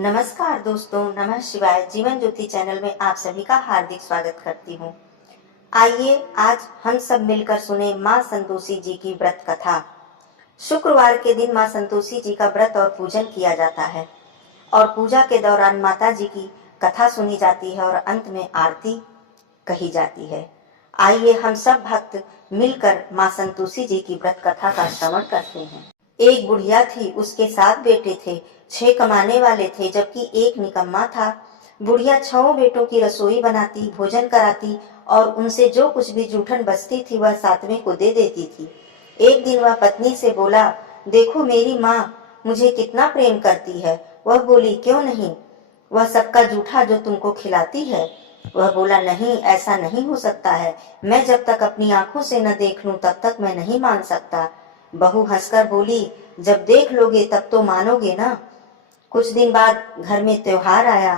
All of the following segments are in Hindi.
नमस्कार दोस्तों, नमः शिवाय। जीवन ज्योति चैनल में आप सभी का हार्दिक स्वागत करती हूँ। आइए आज हम सब मिलकर सुने माँ संतोषी जी की व्रत कथा। शुक्रवार के दिन माँ संतोषी जी का व्रत और पूजन किया जाता है और पूजा के दौरान माता जी की कथा सुनी जाती है और अंत में आरती कही जाती है। आइए हम सब भक्त मिलकर माँ संतोषी जी की व्रत कथा का श्रवण करते हैं। एक बुढ़िया थी, उसके 7 बेटे थे। 6 कमाने वाले थे जबकि एक निकम्मा था। बुढ़िया 6 बेटों की रसोई बनाती, भोजन कराती और उनसे जो कुछ भी जूठन बचती थी वह 7वें को दे देती थी। एक दिन वह पत्नी से बोला, देखो मेरी माँ मुझे कितना प्रेम करती है। वह बोली, क्यों नहीं, वह सबका जूठा जो तुमको खिलाती है। वह बोला, नहीं, ऐसा नहीं हो सकता है। मैं जब तक अपनी आंखों से न देख लूं तब तक मैं नहीं मान सकता। बहू हंसकर बोली, जब देख लोगे तब तो मानोगे ना। कुछ दिन बाद घर में त्योहार आया।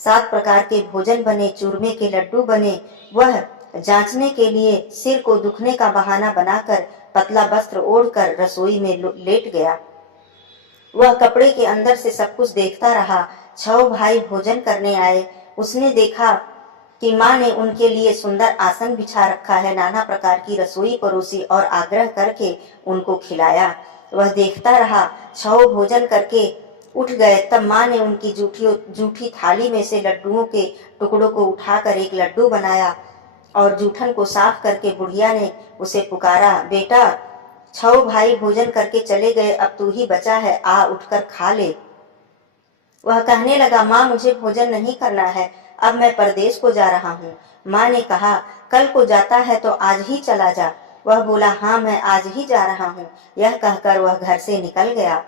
7 प्रकार के भोजन बने, चूरमे के लड्डू बने। वह जांचने के लिए सिर को दुखने का बहाना बनाकर पतला वस्त्र ओढ़कर रसोई में लेट गया। वह कपड़े के अंदर से सब कुछ देखता रहा। 6 भाई भोजन करने आए। उसने देखा कि माँ ने उनके लिए सुंदर आसन बिछा रखा है, नाना प्रकार की रसोई परोसी और आग्रह करके उनको खिलाया। वह देखता रहा। 6 भोजन करके उठ गए, तब माँ ने उनकी जूठी थाली में से लड्डुओं के टुकड़ों को उठाकर एक लड्डू बनाया और जूठन को साफ करके बुढ़िया ने उसे पुकारा, बेटा 6 भाई भोजन करके चले गए, अब तू ही बचा है, आ उठकर खा ले। वह कहने लगा, माँ मुझे भोजन नहीं करना है, अब मैं परदेश को जा रहा हूँ। माँ ने कहा, कल को जाता है तो आज ही चला जा। वह बोला, हाँ मैं आज ही जा रहा हूँ। यह कहकर वह घर से निकल गया।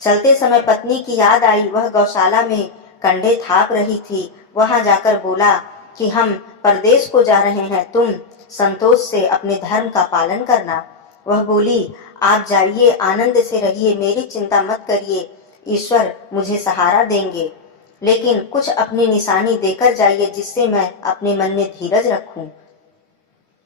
चलते समय पत्नी की याद आई। वह गौशाला में कंडे थाप रही थी। वहां जाकर बोला कि हम परदेश को जा रहे हैं, तुम संतोष से अपने धर्म का पालन करना। वह बोली, आप जाइए, आनंद से रहिए, मेरी चिंता मत करिए, ईश्वर मुझे सहारा देंगे, लेकिन कुछ अपनी निशानी देकर जाइए जिससे मैं अपने मन में धीरज रखूं।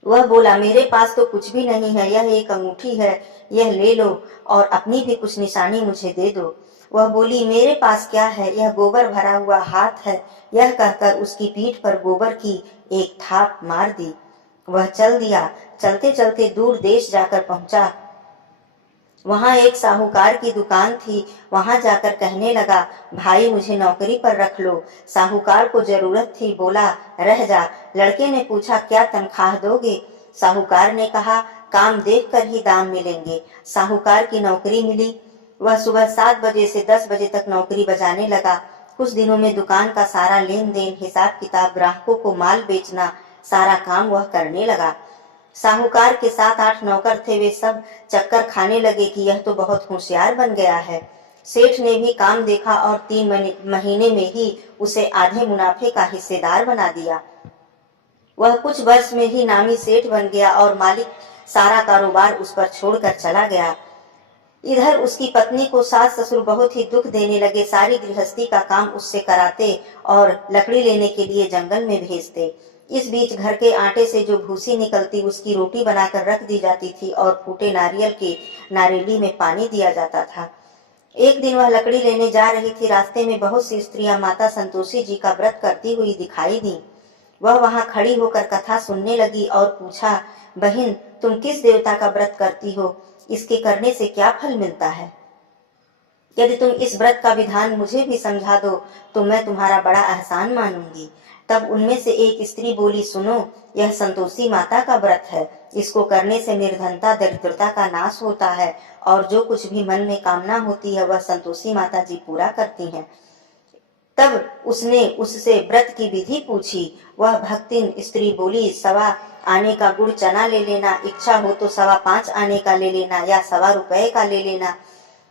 वह बोला, मेरे पास तो कुछ भी नहीं है, यह एक अंगूठी है, यह ले लो और अपनी भी कुछ निशानी मुझे दे दो। वह बोली, मेरे पास क्या है, यह गोबर भरा हुआ हाथ है। यह कहकर उसकी पीठ पर गोबर की एक थाप मार दी। वह चल दिया। चलते चलते दूर देश जाकर पहुंचा। वहां एक साहूकार की दुकान थी। वहां जाकर कहने लगा, भाई मुझे नौकरी पर रख लो। साहूकार को जरूरत थी, बोला, रह जा। लड़के ने पूछा, क्या तनख्वाह दोगे? साहूकार ने कहा, काम देखकर ही दाम मिलेंगे। साहूकार की नौकरी मिली। वह सुबह 7 बजे से 10 बजे तक नौकरी बजाने लगा। कुछ दिनों में दुकान का सारा लेन देन, हिसाब किताब, ग्राहकों को माल बेचना, सारा काम वह करने लगा। साहूकार के 7-8 नौकर थे। वे सब चक्कर खाने लगे कि यह तो बहुत होशियार बन गया है। सेठ ने भी काम देखा और 3 महीने में ही उसे आधे मुनाफे का हिस्सेदार बना दिया। वह कुछ वर्ष में ही नामी सेठ बन गया और मालिक सारा कारोबार उस पर छोड़कर चला गया। इधर उसकी पत्नी को सास ससुर बहुत ही दुख देने लगे। सारी गृहस्थी का काम उससे कराते और लकड़ी लेने के लिए जंगल में भेजते। इस बीच घर के आटे से जो भूसी निकलती उसकी रोटी बनाकर रख दी जाती थी और फूटे नारियल के नारेली में पानी दिया जाता था। एक दिन वह लकड़ी लेने जा रही थी। रास्ते में बहुत सी स्त्रियां माता संतोषी जी का व्रत करती हुई दिखाई दी। वह वहां खड़ी होकर कथा सुनने लगी और पूछा, बहन तुम किस देवता का व्रत करती हो, इसके करने से क्या फल मिलता है? यदि तुम इस व्रत का विधान मुझे भी समझा दो तो मैं तुम्हारा बड़ा एहसान मानूंगी। तब उनमें से एक स्त्री बोली, सुनो, यह संतोषी माता का व्रत है। इसको करने से निर्धनता दरिद्रता का नाश होता है और जो कुछ भी मन में कामना होती है वह संतोषी माता जी पूरा करती हैं। तब उसने उससे व्रत की विधि पूछी। वह भक्तिन स्त्री बोली, 1.25 आने का गुड़ चना ले लेना, इच्छा हो तो 5.25 आने का ले लेना या 1.25 रुपए का ले लेना।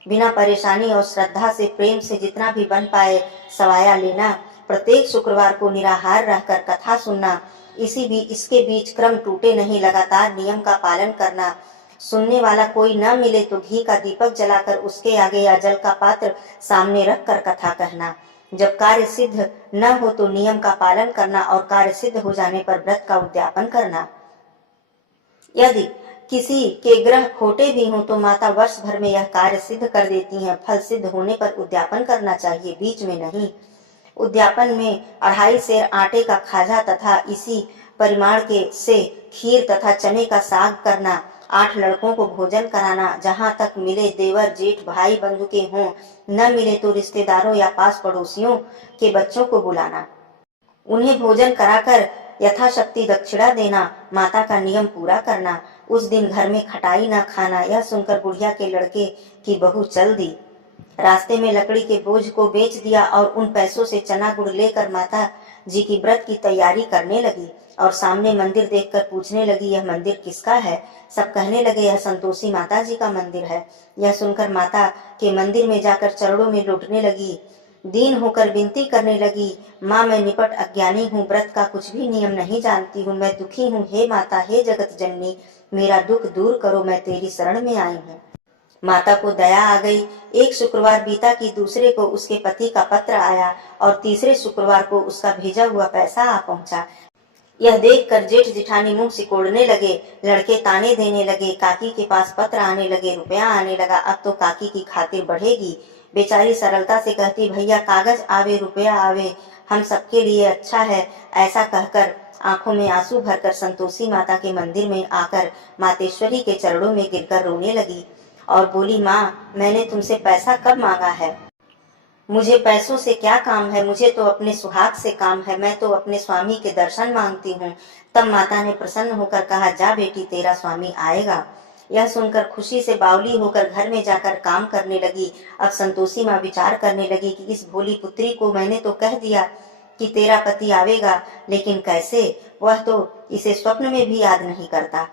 बिना परेशानी और श्रद्धा से प्रेम से जितना भी बन पाए सवाया लेना। प्रत्येक शुक्रवार को निराहार रहकर कथा सुनना। इसके बीच क्रम टूटे नहीं, लगातार नियम का पालन करना। सुनने वाला कोई न मिले तो घी का दीपक जलाकर उसके आगे या जल का पात्र सामने रखकर कथा कहना। जब कार्य सिद्ध न हो तो नियम का पालन करना और कार्य सिद्ध हो जाने पर व्रत का उद्यापन करना। यदि किसी के ग्रह खोटे भी हों तो माता वर्ष भर में यह कार्य सिद्ध कर देती हैं। फल सिद्ध होने पर उद्यापन करना चाहिए, बीच में नहीं। उद्यापन में 2.5 सेर आटे का खाजा तथा इसी परिमाण के से खीर तथा चने का साग करना, 8 लड़कों को भोजन कराना, जहाँ तक मिले देवर जेठ भाई बंधु के हों, न मिले तो रिश्तेदारों या पास पड़ोसियों के बच्चों को बुलाना, उन्हें भोजन कराकर यथाशक्ति दक्षिणा देना, माता का नियम पूरा करना। उस दिन घर में खटाई न खाना। यह सुनकर बुढ़िया के लड़के की बहू चल दी। रास्ते में लकड़ी के बोझ को बेच दिया और उन पैसों से चना गुड़ लेकर माता जी की व्रत की तैयारी करने लगी और सामने मंदिर देखकर पूछने लगी, यह मंदिर किसका है? सब कहने लगे, यह संतोषी माता जी का मंदिर है। यह सुनकर माता के मंदिर में जाकर चरणों में लौटने लगी, दीन होकर विनती करने लगी, माँ मैं निपट अज्ञानी हूँ, व्रत का कुछ भी नियम नहीं जानती हूँ, मैं दुखी हूँ। हे माता, हे जगत जननी, मेरा दुख दूर करो, मैं तेरी शरण में आई हूँ। माता को दया आ गई। एक शुक्रवार बीता कि दूसरे को उसके पति का पत्र आया और तीसरे शुक्रवार को उसका भेजा हुआ पैसा आ पहुंचा। यह देखकर जेठ जिठानी मुंह सिकोड़ने लगे, लड़के ताने देने लगे, काकी के पास पत्र आने लगे, रुपया आने लगा, अब तो काकी की खातिर बढ़ेगी। बेचारी सरलता से कहती, भैया कागज आवे रुपया आवे, हम सबके लिए अच्छा है। ऐसा कहकर आंखों में आंसू भरकर संतोषी माता के मंदिर में आकर मातेश्वरी के चरणों में गिरकर रोने लगी और बोली, माँ मैंने तुमसे पैसा कब मांगा है? मुझे पैसों से क्या काम है? मुझे तो अपने सुहाग से काम है, मैं तो अपने स्वामी के दर्शन मांगती हूँ। तब माता ने प्रसन्न होकर कहा, जा बेटी, तेरा स्वामी आएगा। यह सुनकर खुशी से बावली होकर घर में जाकर काम करने लगी। अब संतोषी माँ विचार करने लगी कि इस भोली पुत्री को मैंने तो कह दिया कि तेरा पति आवेगा, लेकिन कैसे? वह तो इसे स्वप्न में भी याद नहीं करता।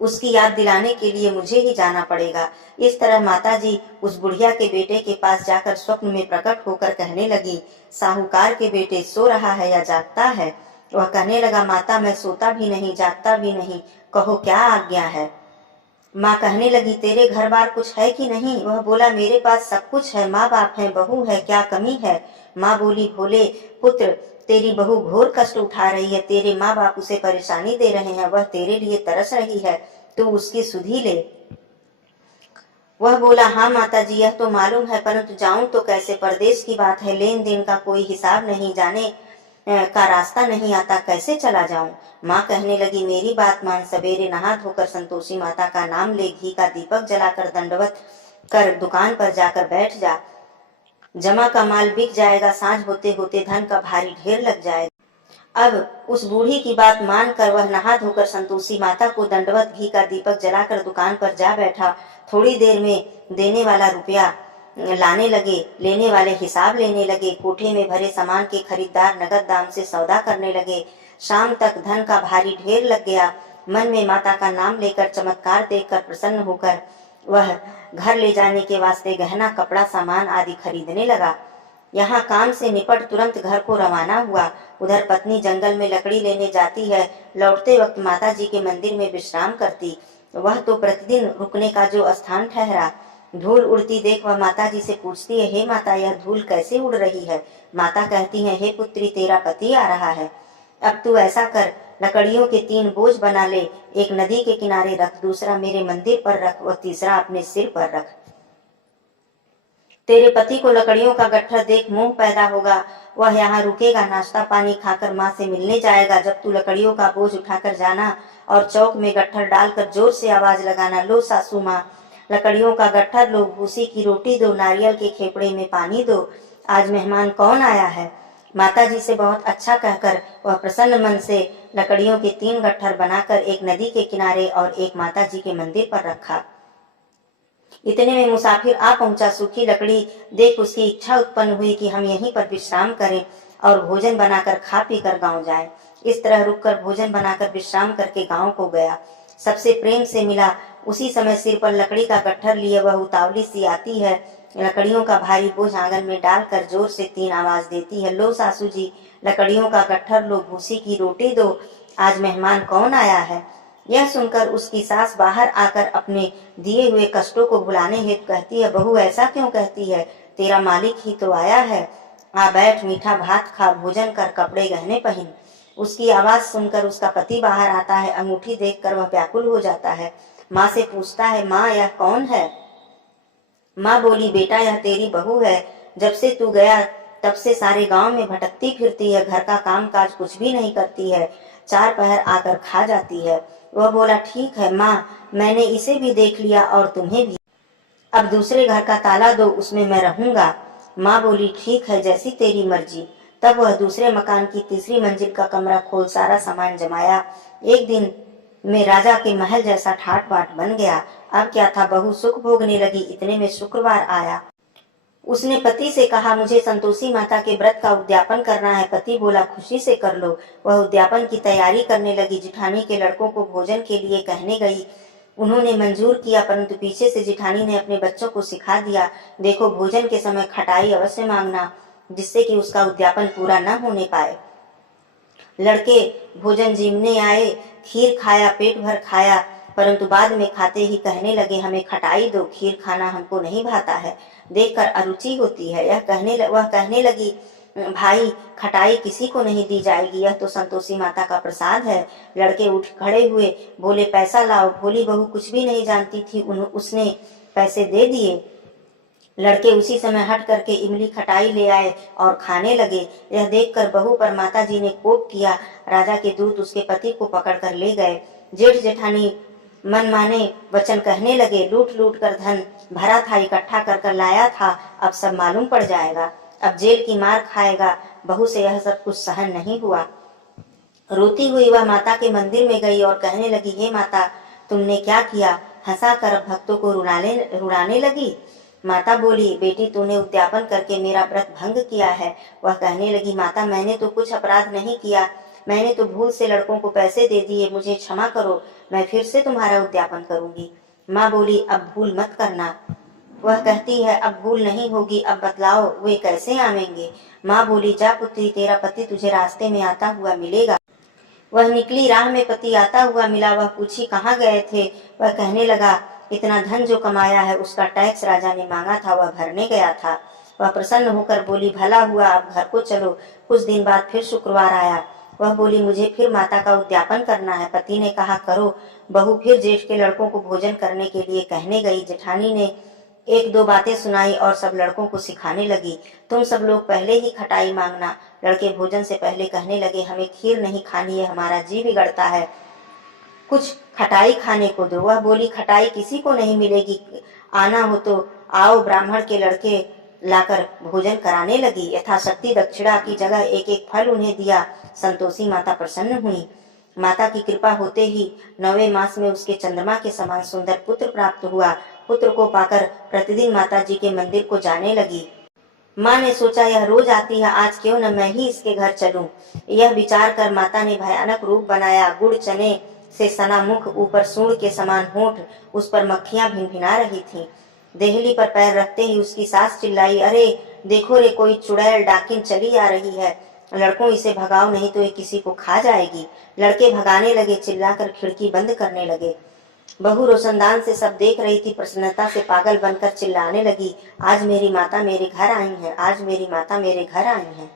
उसकी याद दिलाने के लिए मुझे ही जाना पड़ेगा। इस तरह माताजी उस बुढ़िया के बेटे के पास जाकर स्वप्न में प्रकट होकर कहने लगी, साहूकार के बेटे सो रहा है या जागता है? वह कहने लगा, माता मैं सोता भी नहीं जागता भी नहीं, कहो क्या आज्ञा है? माँ कहने लगी, तेरे घर बार कुछ है कि नहीं? वह बोला, मेरे पास सब कुछ है, माँ बाप है, बहू है, क्या कमी है? माँ बोली, भोले पुत्र, तेरी बहू घोर कष्ट उठा रही है, तेरे माँ बाप उसे परेशानी दे रहे हैं, वह तेरे लिए तरस रही है, तू उसकी सुधि ले। वह बोला, हाँ माता जी, यह तो मालूम है, परंतु जाऊं तो कैसे? परदेश की बात है, लेन देन का कोई हिसाब नहीं, जाने का रास्ता नहीं आता, कैसे चला जाऊं? माँ कहने लगी, मेरी बात मान, सवेरे नहा धोकर संतोषी माता का नाम ले, घी का दीपक जलाकर दंडवत कर दुकान पर जाकर बैठ जा, जमा का माल बिक जाएगा, सांझ होते होते धन का भारी ढेर लग जाएगा। अब उस बूढ़ी की बात मानकर वह नहा धोकर संतोषी माता को दंडवत घी का दीपक जलाकर दुकान पर जा बैठा। थोड़ी देर में देने वाला रुपया लाने लगे, लेने वाले हिसाब लेने लगे, कोठे में भरे सामान के खरीदार नगद दाम से सौदा करने लगे। शाम तक धन का भारी ढेर लग गया। मन में माता का नाम लेकर चमत्कार देखकर प्रसन्न होकर वह घर ले जाने के वास्ते गहना कपड़ा सामान आदि खरीदने लगा। यहाँ काम से निपट तुरंत घर को रवाना हुआ। उधर पत्नी जंगल में लकड़ी लेने जाती है, लौटते वक्त माता जी के मंदिर में विश्राम करती। वह तो प्रतिदिन रुकने का जो स्थान ठहरा। धूल उड़ती देख वह माता जी से पूछती है, हे माता, यह धूल कैसे उड़ रही है? माता कहती है, हे पुत्री, तेरा पति आ रहा है। अब तू ऐसा कर, लकड़ियों के 3 बोझ बना ले, एक नदी के किनारे रख, दूसरा मेरे मंदिर पर रख और तीसरा अपने सिर पर रख। तेरे पति को लकड़ियों का गट्ठर देख मोह पैदा होगा, वह यहाँ रुकेगा, नाश्ता पानी खाकर माँ से मिलने जाएगा। जब तू लकड़ियों का बोझ उठाकर जाना और चौक में गट्ठर डालकर जोर से आवाज लगाना, लो सासू माँ, लकड़ियों का गट्ठर लो, भूसी की रोटी दो, नारियल के खेपड़े में पानी दो, आज मेहमान कौन आया है? माता जी से बहुत अच्छा कहकर वह प्रसन्न मन से लकड़ियों के 3 गट्ठर बनाकर एक नदी के किनारे और एक माता जी के मंदिर पर रखा। इतने में मुसाफिर आ पहुंचा। सूखी लकड़ी देख उसकी इच्छा उत्पन्न हुई कि हम यहीं पर विश्राम करें और भोजन बनाकर खा पी कर गाँव जाए। इस तरह रुककर भोजन बनाकर विश्राम करके गाँव को गया। सबसे प्रेम से मिला। उसी समय सिर पर लकड़ी का गट्ठर लिए वह उतावली सी आती है, लकड़ियों का भारी बोझ आंगन में डालकर जोर से 3 आवाज देती है, लो सासू जी, लकड़ियों का गट्ठर लो, भूसी की रोटी दो, आज मेहमान कौन आया है? यह सुनकर उसकी सास बाहर आकर अपने दिए हुए कष्टों को भुलाने हेतु कहती है, बहू ऐसा क्यों कहती है? तेरा मालिक ही तो आया है, आ बैठ, मीठा भात खा, भोजन कर, कपड़े गहने पहन। उसकी आवाज सुनकर उसका पति बाहर आता है। अंगूठी देखकर वह व्याकुल हो जाता है। माँ से पूछता है, माँ यह कौन है? माँ बोली, बेटा यह तेरी बहू है। जब से तू गया तब से सारे गांव में भटकती फिरती है, घर का काम काज कुछ भी नहीं करती है, चार पहर आकर खा जाती है। वह बोला, ठीक है माँ, मैंने इसे भी देख लिया और तुम्हें भी। अब दूसरे घर का ताला दो, उसमें मैं रहूंगा। माँ बोली, ठीक है, जैसी तेरी मर्जी। तब वह दूसरे मकान की तीसरी मंजिल का कमरा खोल सारा सामान जमाया। एक दिन में राजा के महल जैसा ठाट बाट बन गया। अब क्या था, बहू सुख भोगने लगी। इतने में शुक्रवार आया। उसने पति से कहा, मुझे संतोषी माता के व्रत का उद्यापन करना है। पति बोला, खुशी से कर लो। वह उद्यापन की तैयारी करने लगी। जिठानी के लड़कों को भोजन के लिए कहने गई। उन्होंने मंजूर किया, परंतु पीछे से जिठानी ने अपने बच्चों को सिखा दिया, देखो भोजन के समय खटाई अवश्य मांगना, जिससे कि उसका उद्यापन पूरा न होने पाए। लड़के भोजन जीमने आए, खीर खाया, पेट भर खाया, परंतु बाद में खाते ही कहने लगे, हमें खटाई दो, खीर खाना हमको नहीं भाता है, देखकर अरुचि होती है। वह कहने लगी, भाई खटाई किसी को नहीं दी जाएगी, यह तो संतोषी माता का प्रसाद है। लड़के उठ खड़े हुए, बोले, पैसा लाओ। भोली बहू कुछ भी नहीं जानती थी, उसने पैसे दे दिए। लड़के उसी समय हट करके इमली खटाई ले आए और खाने लगे। यह देखकर बहू पर माताजी ने कोप किया। राजा के दूत उसके पति को पकड़कर ले गए। जेठ जेठानी मन माने वचन कहने लगे, लूट लूट कर धन भरा था, इकट्ठा कर कर लाया था, अब सब मालूम पड़ जाएगा, अब जेल की मार खाएगा। बहू से यह सब कुछ सहन नहीं हुआ। रोती हुई वह माता के मंदिर में गई और कहने लगी, हे माता, तुमने क्या किया? हंसा कर भक्तों को रुलाने लगी। माता बोली, बेटी तूने उद्यापन करके मेरा व्रत भंग किया है। वह कहने लगी, माता मैंने तो कुछ अपराध नहीं किया, मैंने तो भूल से लड़कों को पैसे दे दिए, मुझे क्षमा करो, मैं फिर से तुम्हारा उद्यापन करूंगी। माँ बोली, अब भूल मत करना। वह कहती है, अब भूल नहीं होगी, अब बतलाओ वे कैसे आवेंगे? माँ बोली, जा पुत्री, तेरा पति तुझे रास्ते में आता हुआ मिलेगा। वह निकली, राह में पति आता हुआ मिला। वह पूछी, कहाँ गए थे? वह कहने लगा, इतना धन जो कमाया है उसका टैक्स राजा ने मांगा था, वह भरने गया था। वह प्रसन्न होकर बोली, भला हुआ, अब घर को चलो। कुछ दिन बाद फिर शुक्रवार आया। वह बोली, मुझे फिर माता का उद्यापन करना है। पति ने कहा, करो। बहू फिर जेठ के लड़कों को भोजन करने के लिए कहने गई। जेठानी ने एक दो बातें सुनाई और सब लड़कों को सिखाने लगी, तुम सब लोग पहले ही खटाई मांगना। लड़के भोजन से पहले कहने लगे, हमें खीर नहीं खानी है, हमारा जी बिगड़ता है, कुछ खटाई खाने को दो। वह बोली, खटाई किसी को नहीं मिलेगी, आना हो तो आओ। ब्राह्मण के लड़के लाकर भोजन कराने लगी। यथाशक्ति दक्षिणा की जगह एक एक फल उन्हें दिया। संतोषी माता प्रसन्न हुई। माता की कृपा होते ही 9वें मास में उसके चंद्रमा के समान सुंदर पुत्र प्राप्त हुआ। पुत्र को पाकर प्रतिदिन माता जी के मंदिर को जाने लगी। माँ ने सोचा, यह रोज आती है, आज क्यों न मैं ही इसके घर चलूं। यह विचार कर माता ने भयानक रूप बनाया। गुड़ चने से सना मुख, ऊपर सूंड के समान होंठ, उस पर मक्खियां भिनभिना रही थीं। देहली पर पैर रखते ही उसकी सास चिल्लाई, अरे देखो रे, कोई चुड़ैल डाकिन चली आ रही है, लड़कों इसे भगाओ, नहीं तो ये किसी को खा जाएगी। लड़के भगाने लगे, चिल्लाकर खिड़की बंद करने लगे। बहू रोशनदान से सब देख रही थी, प्रसन्नता से पागल बनकर चिल्लाने लगी, आज मेरी माता मेरे घर आई है, आज मेरी माता मेरे घर आई है।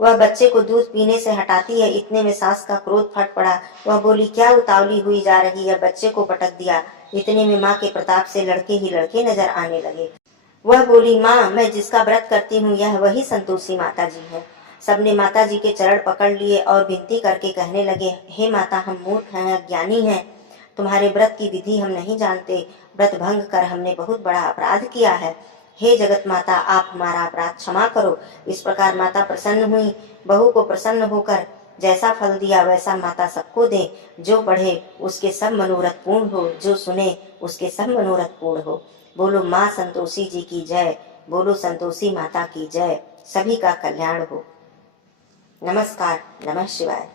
वह बच्चे को दूध पीने से हटाती है, इतने में सास का क्रोध फट पड़ा। वह बोली, क्या उतावली हुई जा रही है? बच्चे को पटक दिया। इतने में माँ के प्रताप से लड़के ही लड़के नजर आने लगे। वह बोली, माँ, मैं जिसका व्रत करती हूँ यह वही संतोषी माता जी है। सबने माता जी के चरण पकड़ लिए और विनती करके कहने लगे, हे माता, हम मूर्ख हैं, अज्ञानी हैं, तुम्हारे व्रत की विधि हम नहीं जानते, व्रत भंग कर हमने बहुत बड़ा अपराध किया है। हे जगत माता, आप हमारा अपराध क्षमा करो। इस प्रकार माता प्रसन्न हुई। बहू को प्रसन्न होकर जैसा फल दिया वैसा माता सबको दे। जो पढ़े उसके सब मनोरथ पूर्ण हो, जो सुने उसके सब मनोरथ पूर्ण हो। बोलो माँ संतोषी जी की जय, बोलो संतोषी माता की जय। सभी का कल्याण हो। नमस्कार, नमः शिवाय।